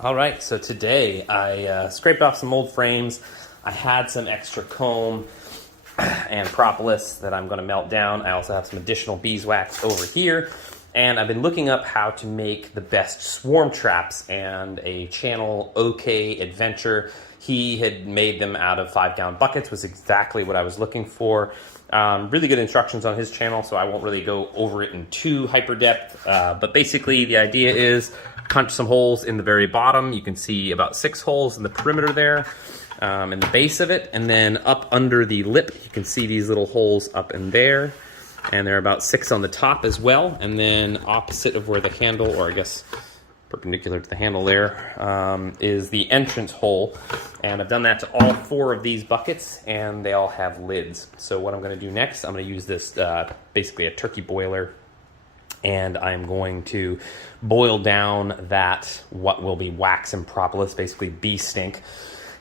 All right, so today I scraped off some old frames. I had some extra comb and propolis that I'm going to melt down. I also have some additional beeswax over here. And I've been looking up how to make the best swarm traps, and a channel, OK Adventure, he had made them out of 5-gallon buckets, was exactly what I was looking for. Really good instructions on his channel, so I won't really go over it in too hyper depth. But basically the idea is punch some holes in the very bottom. You can see about 6 holes in the perimeter there, in the base of it. And then up under the lip, you can see these little holes up in there. And there are about 6 on the top as well. And then opposite of where the handle, or I guess perpendicular to the handle there, is the entrance hole. And I've done that to all 4 of these buckets, and they all have lids. So what I'm going to do next, I'm going to use this, basically a turkey boiler, and I'm going to boil down that, what will be wax and propolis, basically bee stink,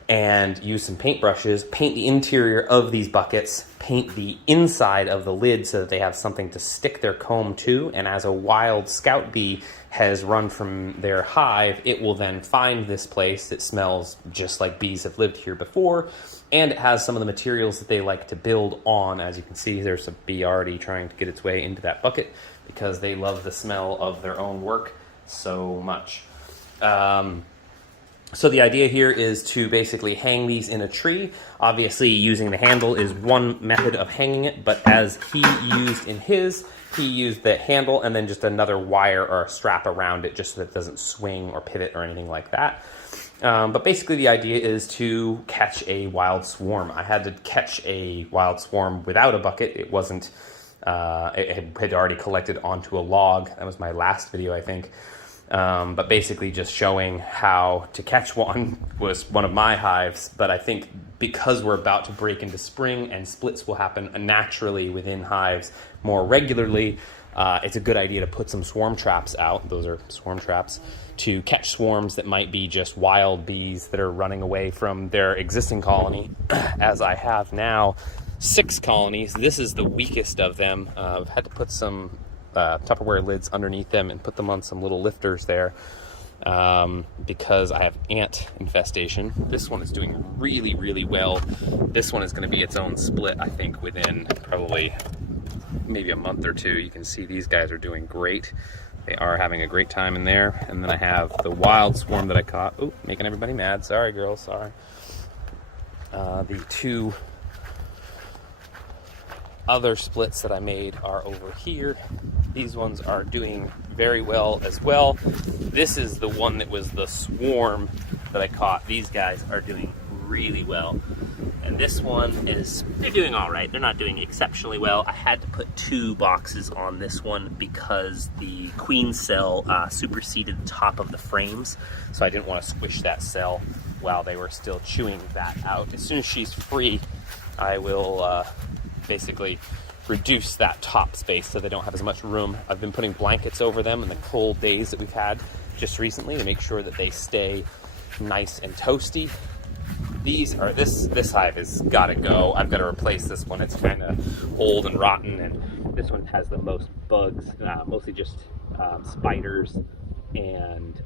and use some paintbrushes, paint the interior of these buckets, paint the inside of the lid so that they have something to stick their comb to. And as a wild scout bee has run from their hive, it will then find this place. It smells just like bees have lived here before, and it has some of the materials that they like to build on. As you can see, there's a bee already trying to get its way into that bucket because they love the smell of their own work so much. So the idea here is to basically hang these in a tree. Obviously, using the handle is one method of hanging it, but as he used in his, he used the handle and then just another wire or a strap around it just so that it doesn't swing or pivot or anything like that. But basically the idea is to catch a wild swarm. I had to catch a wild swarm without a bucket. It wasn't, it had already collected onto a log. That was my last video, I think. But basically just showing how to catch one was one of my hives. But I think because we're about to break into spring and splits will happen naturally within hives more regularly, it's a good idea to put some swarm traps out. Those are swarm traps to catch swarms that might be just wild bees that are running away from their existing colony. As I have now 6 colonies. This is the weakest of them. I've had to put some Tupperware lids underneath them and put them on some little lifters there, because I have ant infestation. This one is doing really, really well. This one is going to be its own split, I think, within probably maybe a month or 2. You can see these guys are doing great. They are having a great time in there. And then I have the wild swarm that I caught. Oh, making everybody mad. Sorry, girls. Sorry. The 2 other splits that I made are over here. These ones are doing very well as well. This is the one that was the swarm that I caught. These guys are doing really well. And this one they're doing all right. They're not doing exceptionally well. I had to put 2 boxes on this one because the queen cell superseded the top of the frames. So I didn't want to squish that cell while they were still chewing that out. As soon as she's free, I will basically reduce that top space so they don't have as much room. I've been putting blankets over them in the cold days that we've had just recently to make sure that they stay nice and toasty. This hive has got to go. I've got to replace this one. It's kind of old and rotten, and this one has the most bugs, mostly just spiders and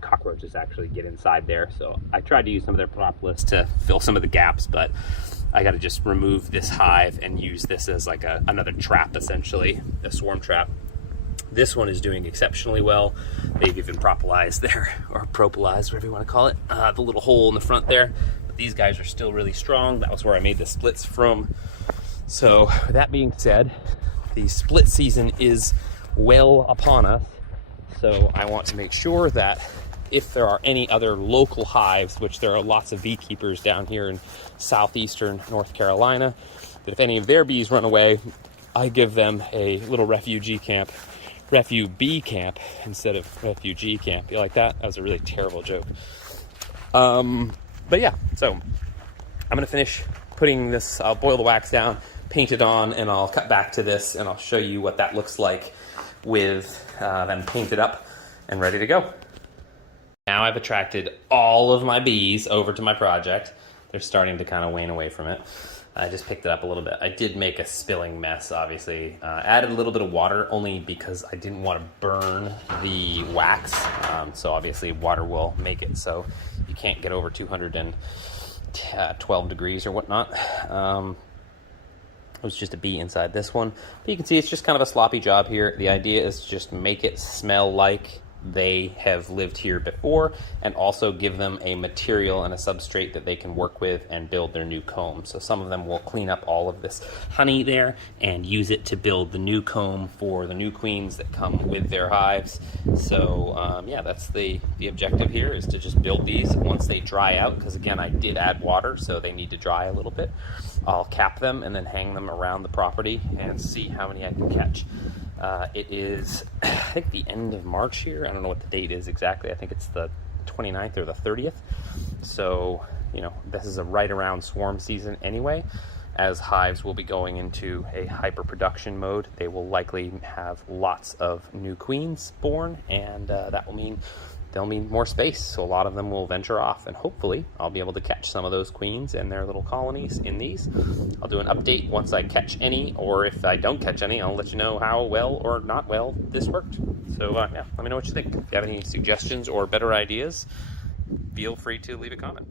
cockroaches actually get inside there. So I tried to use some of their propolis to fill some of the gaps, but I got to just remove this hive and use this as like another trap, essentially, a swarm trap. This one is doing exceptionally well. They've even propolized there, or propolized, whatever you want to call it, the little hole in the front there. But these guys are still really strong. That was where I made the splits from. So with that being said, the split season is well upon us. So I want to make sure that if there are any other local hives, which there are lots of beekeepers down here in southeastern North Carolina, that if any of their bees run away, I give them a little refugee camp, bee camp instead of refugee camp. You like that? That was a really terrible joke. But yeah, so I'm gonna finish putting this, I'll boil the wax down, paint it on, and I'll cut back to this and I'll show you what that looks like with them painted up and ready to go. Now I've attracted all of my bees over to my project. They're starting to kind of wane away from it. I just picked it up a little bit. I did make a spilling mess, obviously. Added a little bit of water only because I didn't want to burn the wax. So obviously water will make it so you can't get over 212 degrees or whatnot. It was just a bee inside this one. But you can see it's just kind of a sloppy job here. The idea is to just make it smell like they have lived here before, and also give them a material and a substrate that they can work with and build their new comb. So some of them will clean up all of this honey there and use it to build the new comb for the new queens that come with their hives. So yeah, that's the objective here, is to just build these once they dry out, because again, I did add water, so they need to dry a little bit. I'll cap them and then hang them around the property and see how many I can catch. It is, I think, the end of March here. I don't know what the date is exactly. I think it's the 29th or the 30th. So, you know, this is a right around swarm season anyway. As hives will be going into a hyper-production mode, they will likely have lots of new queens born, and that will mean they'll need more space, so a lot of them will venture off, and hopefully I'll be able to catch some of those queens and their little colonies in these. I'll do an update once I catch any, or if I don't catch any, I'll let you know how well or not well this worked. So yeah, let me know what you think. If you have any suggestions or better ideas, feel free to leave a comment.